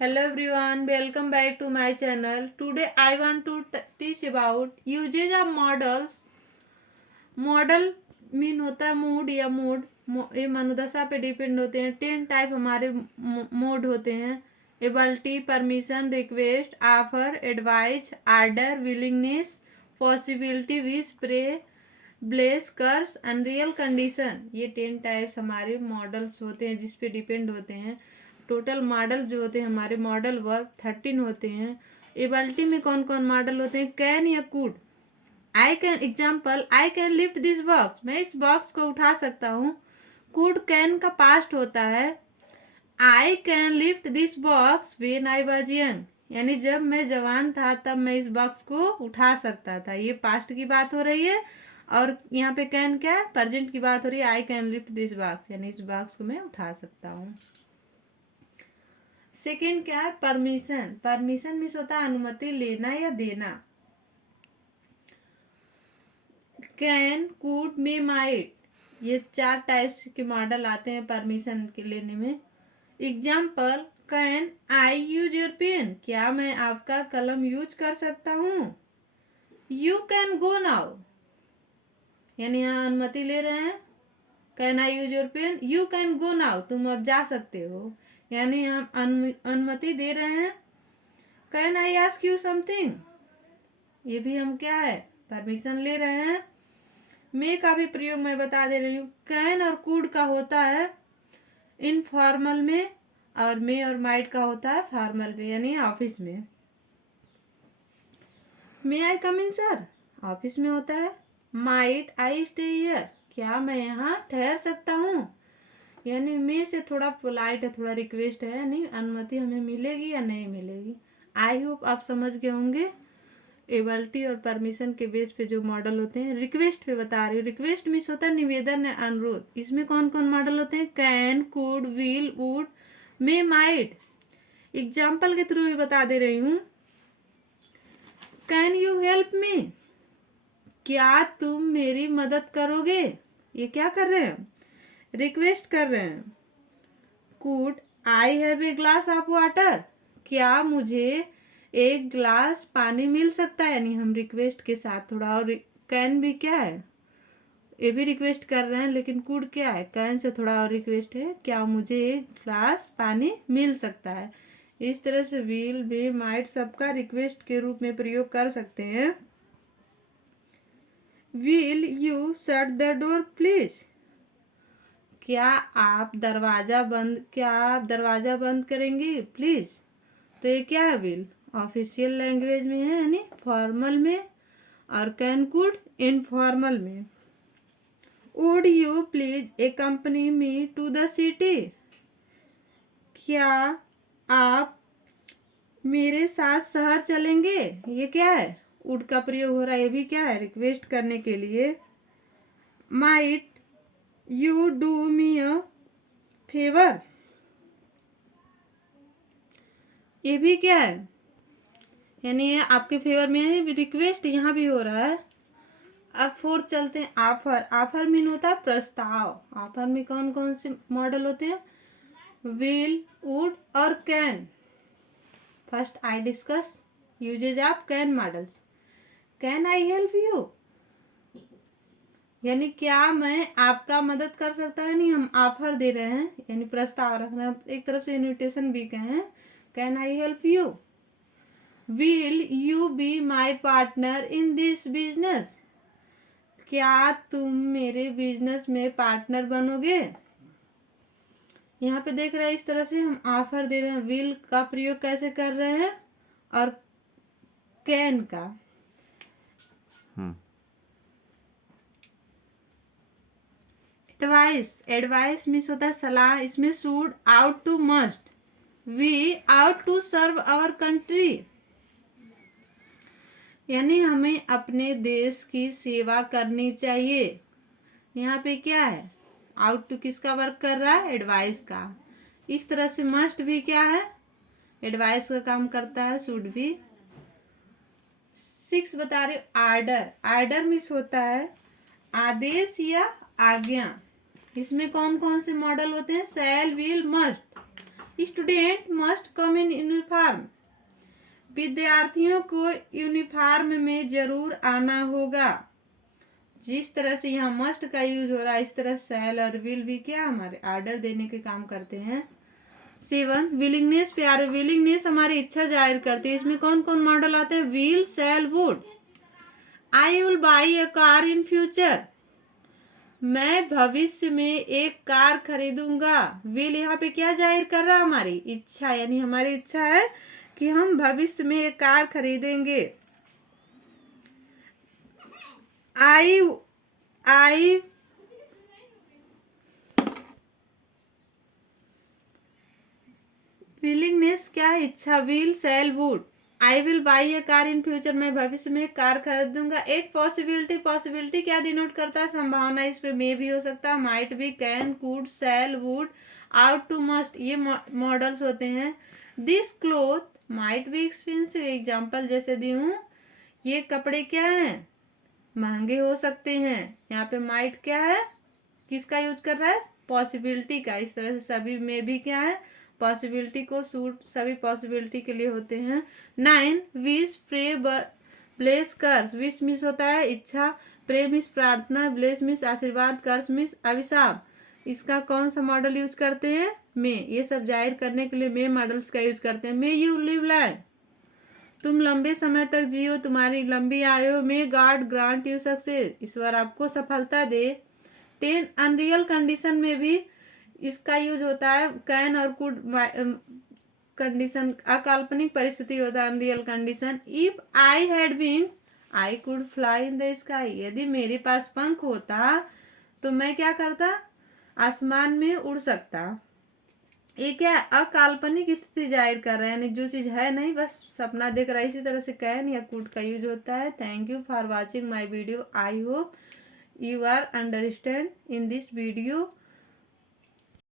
Hello everyone, welcome back to my channel. Today I want to teach about uses of models. Model mean होता है mood या mood, ये मनोदशा पे depend होते हैं। 10 टाइप हमारे मोड होते हैं: ability, permission, request, offer, advice, order, willingness, possibility, wish, pray, bless, curse, unreal condition. ये 10 टाइप्स हमारे मॉडल्स होते हैं जिस पे डिपेंड होते हैं। टोटल मॉडल जो होते हैं हमारे मॉडल वर्ब 13 होते हैं। एबिलिटी में कौन कौन मॉडल होते हैं? कैन या could. I can, example, I can lift this box, मैं इस बॉक्स को उठा सकता हूँ। कुड कैन का पास्ट होता है। I can lift this box when I was young, यानी जब मैं जवान था तब मैं इस बॉक्स को उठा सकता था। ये पास्ट की बात हो रही है। और यहाँ पे कैन क्या है? प्रेजेंट की बात हो रही है। I can lift this box, यानी इस बॉक्स को मैं उठा सकता हूँ। सेकेंड क्या है? परमिशन। परमिशन मीन्स होता है अनुमति लेना या देना। कैन, कुड, मे, माइट, ये 4 टाइप्स के मॉडल आते हैं परमिशन के लेने में। Example, can I use your pen, क्या मैं आपका कलम यूज कर सकता हूँ। यू कैन गो नाउ, यानी यहाँ अनुमति ले रहे हैं। Can I use your pen, you can go now, तुम अब जा सकते हो, यानी हम अनुमति दे रहे हैं। Can I ask you something, ये भी हम क्या है? परमिशन ले रहे हैं। मे का भी प्रयोग मैं बता दे रही हूँ। कैन और कुड का होता है इनफॉर्मल में, और मे और माइट का होता है फॉर्मल में, यानी ऑफिस में। मे आई कम इन सर, ऑफिस में होता है। माइट आई स्टे हियर, क्या मैं यहाँ ठहर सकता हूँ, यानी मे से थोड़ा पोलाइट है, थोड़ा रिक्वेस्ट है, यानी अनुमति हमें मिलेगी या नहीं मिलेगी। आई होप आप समझ गए होंगे। एबिलिटी और परमिशन के बेस पे जो मॉडल होते हैं। रिक्वेस्ट पे बता रही हूँ। रिक्वेस्ट मीन्स होता है निवेदन या अनुरोध। इसमें कौन कौन मॉडल होते हैं? Can, could, will, would, may, might. Example के थ्रू भी बता दे रही हूँ। कैन यू हेल्प मी, क्या तुम मेरी मदद करोगे, ये क्या कर रहे हैं? रिक्वेस्ट कर रहे हैं। Could I have a glass of water, क्या मुझे एक ग्लास पानी मिल सकता है, यानी हम रिक्वेस्ट के साथ थोड़ा और। कैन भी क्या है? ये भी रिक्वेस्ट कर रहे हैं, लेकिन कुड क्या है? कैन से थोड़ा और रिक्वेस्ट है, क्या मुझे एक ग्लास पानी मिल सकता है। इस तरह से विल, बी, माइट सबका रिक्वेस्ट के रूप में प्रयोग कर सकते हैं। Will you shut the door please, क्या आप दरवाजा बंद करेंगे प्लीज। तो ये क्या है? विल ऑफिशियल लैंग्वेज में है, यानी फॉर्मल में, और कैन, कुड इनफॉर्मल में। Would you please accompany me to the city, क्या आप मेरे साथ शहर चलेंगे, ये क्या है? वुड का प्रयोग हो रहा है, ये भी क्या है? रिक्वेस्ट करने के लिए। Might you do me a favour, ये भी क्या है? यानी आपके फेवर में रिक्वेस्ट यहाँ भी हो रहा है। अब फोर्थ चलते हैं, ऑफर। ऑफर मीन होता है प्रस्ताव। ऑफर में कौन कौन से मॉडल होते हैं? विल, वुड और can. First I discuss usages of can models. Can I help you, यानी क्या मैं आपका मदद कर सकता है, यानी हम ऑफर दे रहे हैं, यानी प्रस्ताव रखना, एक तरफ से इन्विटेशन भी कहें। Can I help you. Will you be my partner in this business, क्या तुम मेरे बिजनेस में पार्टनर बनोगे। यहाँ पे देख रहे हैं, इस तरह से हम ऑफर दे रहे हैं। विल का प्रयोग कैसे कर रहे हैं, और कैन का। एडवाइस, एडवाइस मीन्स होता है सलाह। इसमें should, ought to, must. We ought to serve our country, यानी हमें अपने देश की सेवा करनी चाहिए। यहाँ पे क्या है? आउट टू किसका वर्क कर रहा है? एडवाइस का। इस तरह से मस्ट भी क्या है? एडवाइस का काम करता है। शुड भी। 6 बता रहे, आर्डर। आर्डर मीन्स होता है आदेश या आज्ञा। इसमें कौन कौन से मॉडल होते हैं? Shall, will, must. Student must come in uniform, विद्यार्थियों को यूनिफॉर्म में जरूर आना होगा। जिस तरह से यहाँ मस्ट का यूज हो रहा है, इस तरह शैल और विल भी क्या हमारे ऑर्डर देने के काम करते हैं। 7 विलिंगनेस, प्यारे विलिंगनेस हमारी इच्छा जाहिर करती है। इसमें कौन कौन मॉडल आते हैं? Will, shall, would. I will buy a car in future, मैं भविष्य में एक कार खरीदूंगा। विल यहाँ पे क्या जाहिर कर रहा है? हमारी इच्छा, यानी हमारी इच्छा है कि हम भविष्य में एक कार खरीदेंगे। आई विलिंगनेस क्या है? इच्छा, will, shall, would. I will buy a car in future, मैं भविष्य में एक कार खरीदूंगा। 8 पॉसिबिलिटी, पॉसिबिलिटी क्या डिनोट करता है? संभावना। इसमें मे भी हो सकता है, माइट भी, can, could, shall, would, ought to, must, ये मॉडल्स होते हैं। This cloth might be expensive, example जैसे दी हूँ, ये कपड़े क्या हैं? महंगे हो सकते हैं। यहाँ पे माइट क्या है? किसका यूज कर रहा है? पॉसिबिलिटी का। इस तरह से सभी में भी क्या है? पॉसिबिलिटी को सूट सभी पॉसिबिलिटी के लिए होते हैं। 9 विश, प्रे, ब्लेस, कर्स। विश मिस होता है इच्छा, प्रे मिस प्रार्थना, ब्लेस मिस आशीर्वाद, कर्स मिस अभिशाप। इसका कौन सा मॉडल यूज करते हैं? मे। ये सब जाहिर करने के लिए मे मॉडल्स का यूज करते हैं। मे यू लिव लाइफ, तुम लंबे समय तक जियो, तुम्हारी लंबी आयु। May God grant you success, ईश्वर आपको सफलता दे। 10 अनरियल कंडीशन में भी इसका यूज होता है। कैन और कुड कंडीशन, अकाल्पनिक परिस्थिति होता है unreal condition. If I had wings I could fly in the sky, यदि मेरे पास पंख होता तो मैं क्या करता? आसमान में उड़ सकता। ये क्या है? अकाल्पनिक स्थिति जाहिर कर रहे हैं, यानी जो चीज है नहीं, बस सपना देख रहा है। इसी तरह से कैन या कुड का यूज होता है। Thank you for watching my video. I hope you are understand in this video.